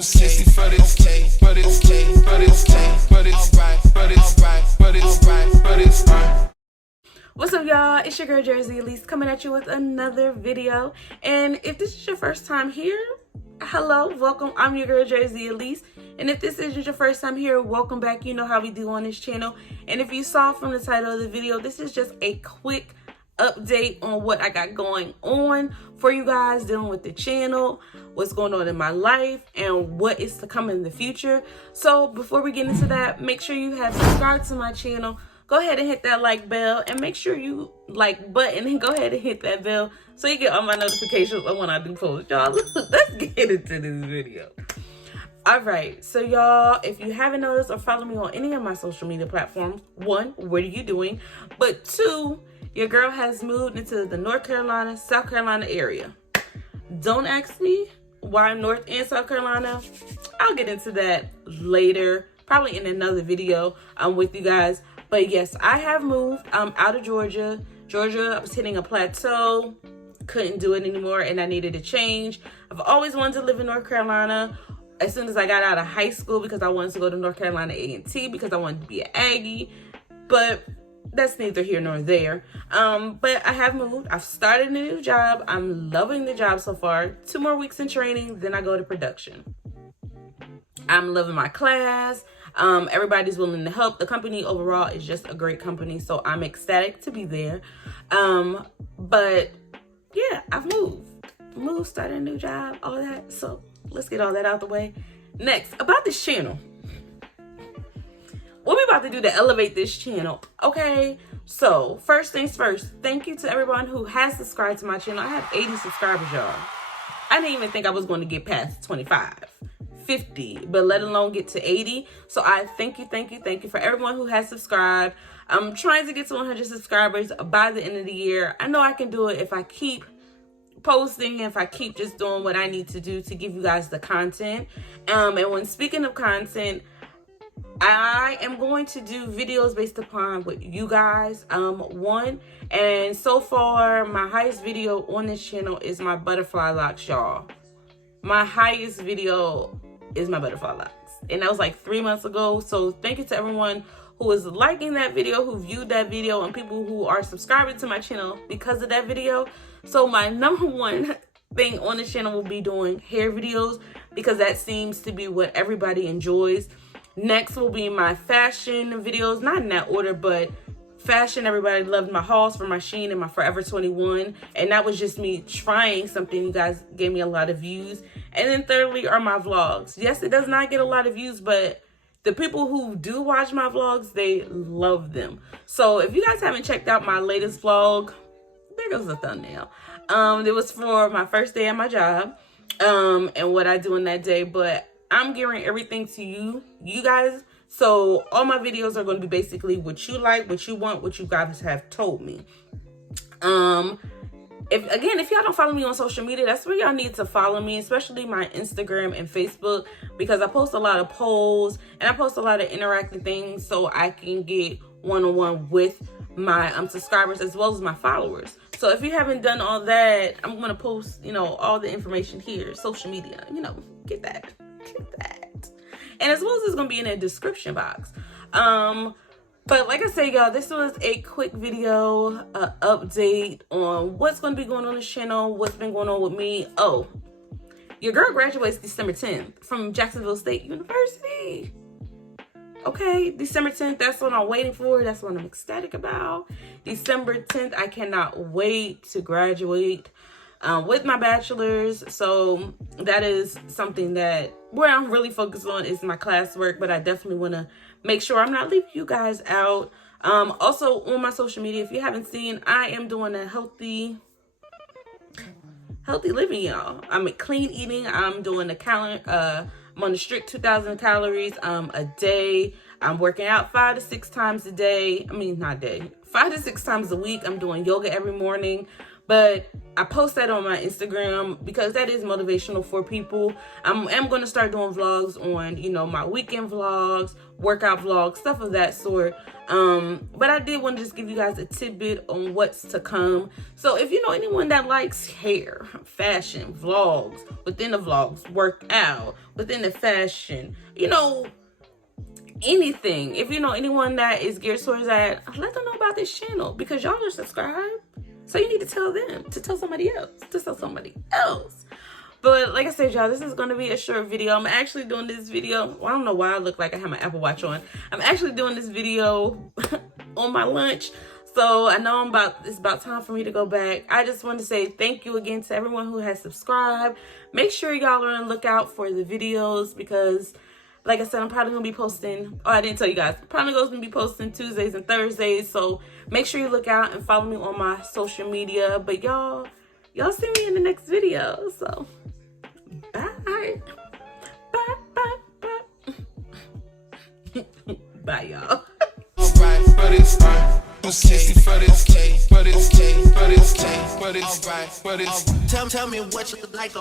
60 for this, okay, but it's okay, but it's okay, but it's right, but it's right, but it's right, but it's right. What's up, y'all? It's your girl Jerzey Elise coming at you with another video. And if this is your first time here, hello, welcome. I'm your girl Jerzey Elise. And if this isn't your first time here, welcome back. You know how we do on this channel. And if you saw from the title of the video, this is just a quick update on what I got going on for you guys, dealing with the channel, what's going on in my life, and what is to come in the future. So before we get into that, make sure you have subscribed to my channel. Go ahead and hit that like bell, and make sure you like button and go ahead and hit that bell so you get all my notifications when I do post. Y'all, let's get into this video. All right, so y'all, if you haven't noticed or follow me on any of my social media platforms, one, what are you doing? But two, your girl has moved into the North Carolina, South Carolina area. Don't ask me why North and South Carolina. I'll get into that later, probably in another video with you guys. But yes, I have moved out of Georgia. I was hitting a plateau, couldn't do it anymore, and I needed a change. I've always wanted to live in North Carolina. As soon as I got out of high school, because I wanted to go to North Carolina A&T, because I wanted to be an Aggie. But that's neither here nor there. But I have moved. I've started a new job. I'm loving the job so far. 2 more weeks in training, then I go to production. I'm loving my class. Everybody's willing to help. The company overall is just a great company, so I'm ecstatic to be there. But yeah, I've moved, started a new job, all that. So let's get all that out the way. Next, about this channel. What we about to do to elevate this channel, okay? So first things first, thank you to everyone who has subscribed to my channel. I have 80 subscribers, y'all. I didn't even think I was going to get past 25, 50, but let alone get to 80. So I thank you for everyone who has subscribed. I'm trying to get to 100 subscribers by the end of the year. I know I can do it if I keep posting, if I keep just doing what I need to do to give you guys the content. And when speaking of content, I am going to do videos based upon what you guys want. And so far, my highest video on this channel is my butterfly locks, y'all. My highest video is my butterfly locks. And that was like 3 months ago. So thank you to everyone who is liking that video, who viewed that video, and people who are subscribing to my channel because of that video. So my number one thing on the channel will be doing hair videos, because that seems to be what everybody enjoys. Next will be my fashion videos, not in that order, but fashion. Everybody loved my hauls for my Shein and my Forever 21, and that was just me trying something. You guys gave me a lot of views. And then thirdly are my vlogs. Yes, it does not get a lot of views, but the people who do watch my vlogs, they love them. So if you guys haven't checked out my latest vlog, there goes the thumbnail. It was for my first day at my job, and what I do in that day, but I'm gearing everything to you guys. So all my videos are going to be basically what you like, what you want, what you guys have told me. If y'all don't follow me on social media, that's where y'all need to follow me, especially my Instagram and Facebook, because I post a lot of polls and I post a lot of interactive things so I can get one-on-one with my subscribers as well as my followers. So if you haven't done all that, I'm going to post, all the information here, social media, get that. And as well as it's going to be in the description box. But like I said, y'all, this was a quick video update on what's going to be going on this channel, what's been going on with me. Oh, your girl graduates December 10th from Jacksonville State University. Okay, December 10th, that's what I'm waiting for. That's what I'm ecstatic about. December 10th, I cannot wait to graduate with my bachelor's. So that is something that where I'm really focused on is my classwork, but I definitely want to make sure I'm not leaving you guys out. Also on my social media, if you haven't seen, I am doing a healthy living, y'all. I'm at clean eating. I'm doing a calendar. I'm on a strict 2,000 calories a day. I'm working out 5 to 6 times a day. I mean, not a day, 5 to 6 times a week. I'm doing yoga every morning. but I post that on my Instagram because that is motivational for people. I'm going to start doing vlogs on, you know, my weekend vlogs, workout vlogs, stuff of that sort. But I did want to just give you guys a tidbit on what's to come. So if you know anyone that likes hair, fashion, vlogs, within the vlogs, workout, within the fashion, you know, anything. If you know anyone that is geared towards that, let them know about this channel because y'all are subscribed. So you need to tell them, to tell somebody else, to tell somebody else. But like I said, y'all, this is going to be a short video. I'm actually doing this video. Well, I don't know why I look like I have my Apple Watch on. I'm actually doing this video on my lunch. So I know it's about time for me to go back. I just want to say thank you again to everyone who has subscribed. Make sure y'all are on the lookout for the videos because, like I said, I'm probably going to be posting. Oh, I didn't tell you guys. Probably going to be posting Tuesdays and Thursdays. So make sure you look out and follow me on my social media. But y'all see me in the next video. So bye. Bye, bye, bye. Bye, y'all. Alright, but it's fine. Okay, but it's okay, but it's okay, but it's okay, but it's alright, but it's. Tell me what you like.